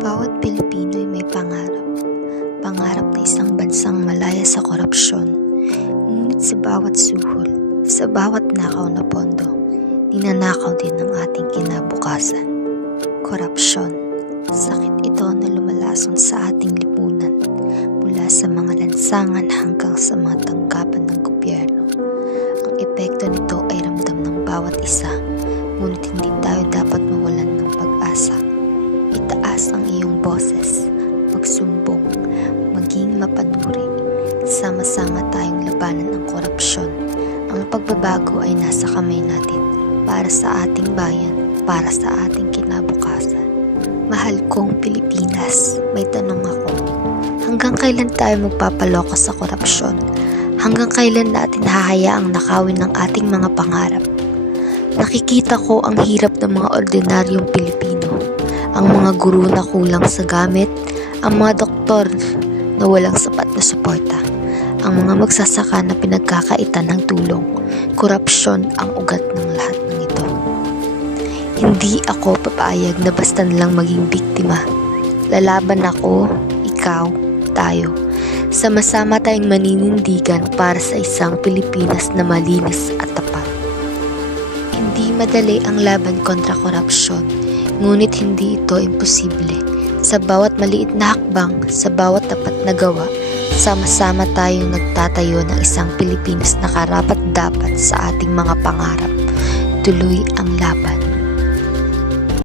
Bawat Pilipino'y may pangarap. Pangarap na isang bansang malaya sa korupsyon. Ngunit sa bawat suhol, sa bawat nakaw na pondo, ninanakaw din ang ating kinabukasan. Korupsyon. Sakit ito na lumalason sa ating lipunan, mula sa mga lansangan hanggang sa mga tanggapan ng gobyerno. Ang epekto nito ay ramdam ng bawat isa, ngunit hindi tayo dapat mawalan ng pag-asa. Itaas ang iyong boses, magsumbong, maging mapanuri. Sama-sama tayong labanan ang korupsyon. Ang pagbabago ay nasa kamay natin, para sa ating bayan, para sa ating kinabukasan. Mahal kong Pilipinas, may tanong ako. Hanggang kailan tayo magpapaloko sa korupsyon? Hanggang kailan natin hahayaang nakawin ng ating mga pangarap? Nakikita ko ang hirap ng mga ordinaryong Pilipino. Ang mga guro na kulang sa gamit, ang mga doktor na walang sapat na suporta, ang mga magsasaka na pinagkakaitan ng tulong. Korupsyon ang ugat ng lahat ng ito. Hindi ako papayag na basta nalang maging biktima. Lalaban ako, ikaw, tayo. Sama-sama tayong maninindigan para sa isang Pilipinas na malinis at tapat. Hindi madali ang laban kontra korupsyon, ngunit hindi ito imposible. Sa bawat maliit na hakbang, sa bawat tapat na gawa, sama-sama tayong nagtatayo ng isang Pilipinas na karapat-dapat sa ating mga pangarap. Tuloy ang laban.